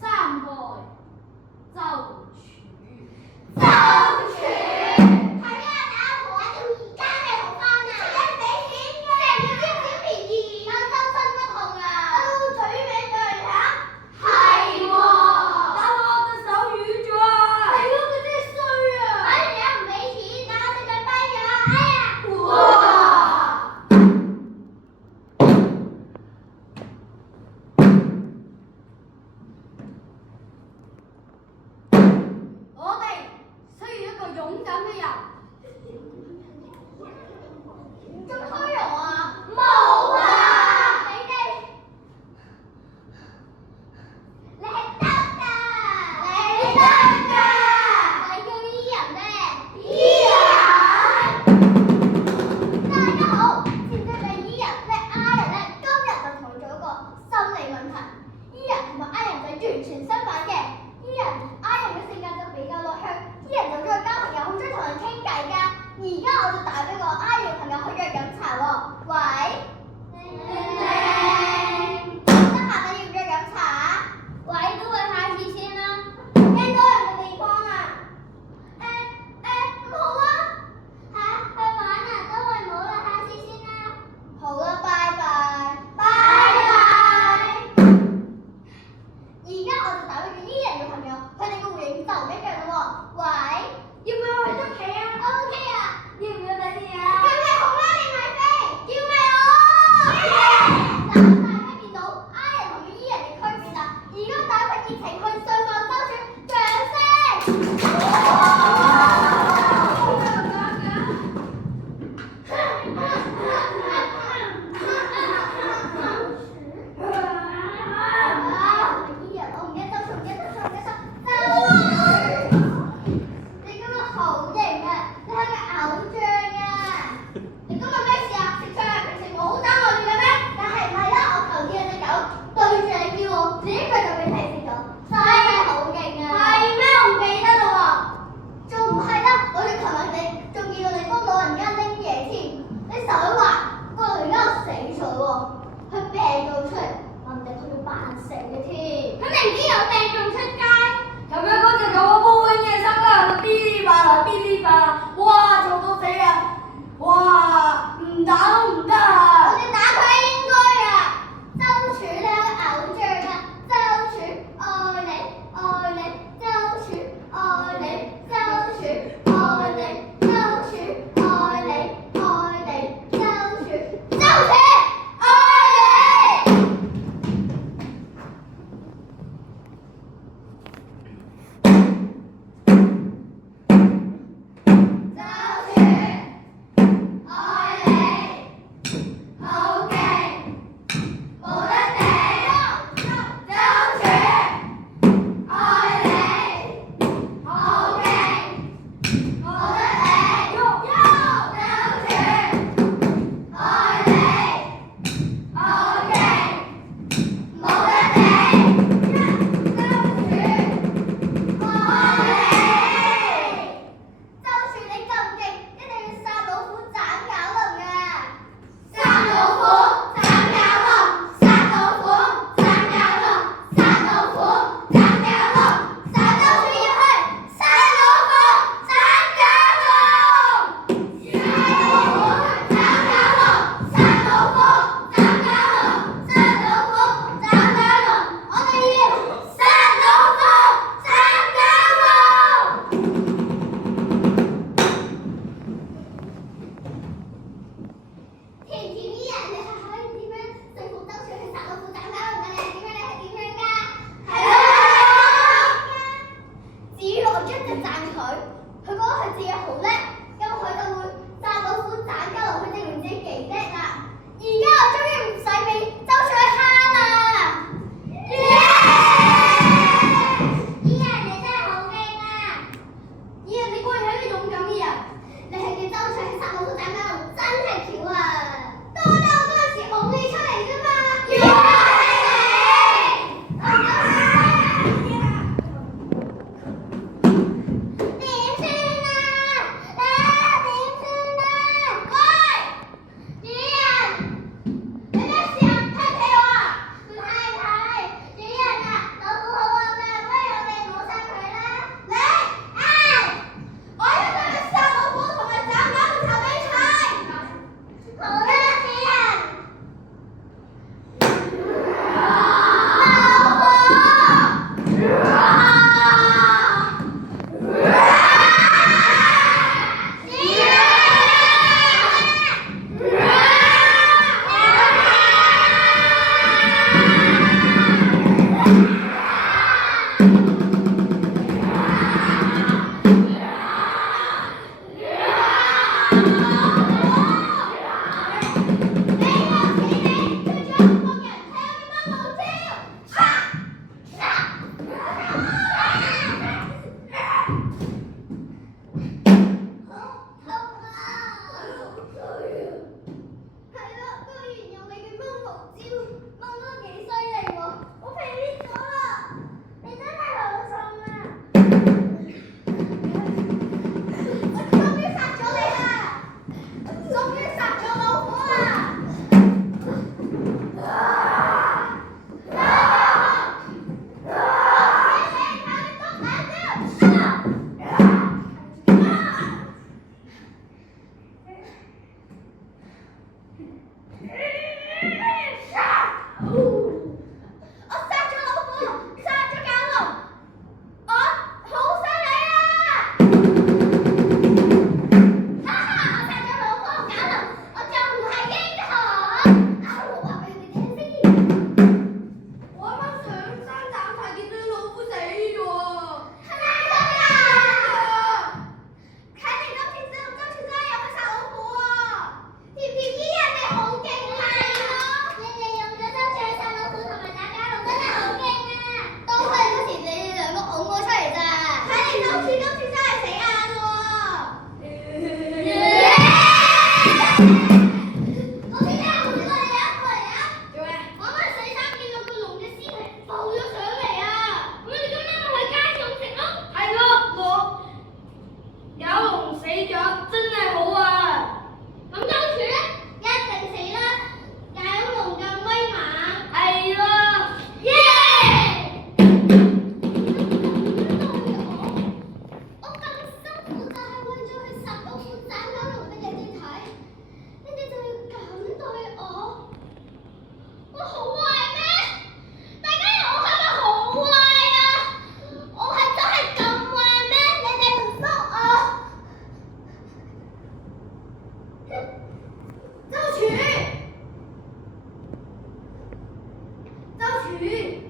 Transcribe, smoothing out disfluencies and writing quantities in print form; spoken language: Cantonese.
三代奏曲。奏曲，係啊！打我到而家未學翻啊！你俾錢㗎，成日佔小便宜，眼周身都痛啊！嘴歪嘴下，係喎，打我隻手語咗啊！係喎，佢真係衰啊！哎呀，唔俾錢，打我隻腳跛咗，哎呀！哇！我哋需要一個勇敢嘅人。仲虛榮啊？冇啊！你係得㗎，你得㗎，你叫伊人咩？伊人，大家好，知唔知你伊人咧？I人咧，今日就同你做一個心理問題。伊人同埋 I 人就完全相反嘅。I 人嘅性格就比較內向，伊人就中意交朋友，好中意同人傾偈㗎。而家我就帶呢個 I 人朋友去約飲茶喎。喂，得閒你要唔要約飲茶啊？喂，都會下次先啦。聽多人嘅地方啊？咁好啊。嚇，去玩啊，都係冇啦，下次先啦。好啦，拜拜。拜拜。而家我就打俾咗伊人嘅朋友，佢哋個回應就唔一樣咯喎。喂，要唔要去捉棋啊？OK啊。要唔要睇電影啊？梗係好啦，你買飛，要咪我。嗱，大家見到 I 人同埋伊人嘅區別啦。而家大家熱情去上網收選，掌聲！伊人，我唔記得收，唔記得收，唔記得收。你今日好型啊！你係個偶像啊！你今日咩事啊？食菜啊？平時冇爭我哋嘅咩？但係唔係啦，我求見隻狗對住你叫我，你一句就俾提示咗，真係好勁啊！係咩？我唔記得啦喎，仲唔係啦？我哋琴日仲見到你幫老人家拎嘢添，你手滑，個老人家死咗喎，佢病到出嚟，話唔定佢要扮死嘅添，佢明知有病仲出街。咁樣嗰隻狗我半夜三更喺度嗶哩吧啦嗶哩吧啦，哇嘈到死啊！哇唔打都唔得啊！我哋打佢應該啊！周處你係個偶像啊！周處愛你愛你，周處愛你，周處愛你，周處愛你愛你，周處愛你。周處愛你。我好壞咩？大家我係咪好壞啊？我係真係咁壞咩？你哋唔覆我？周全，周全。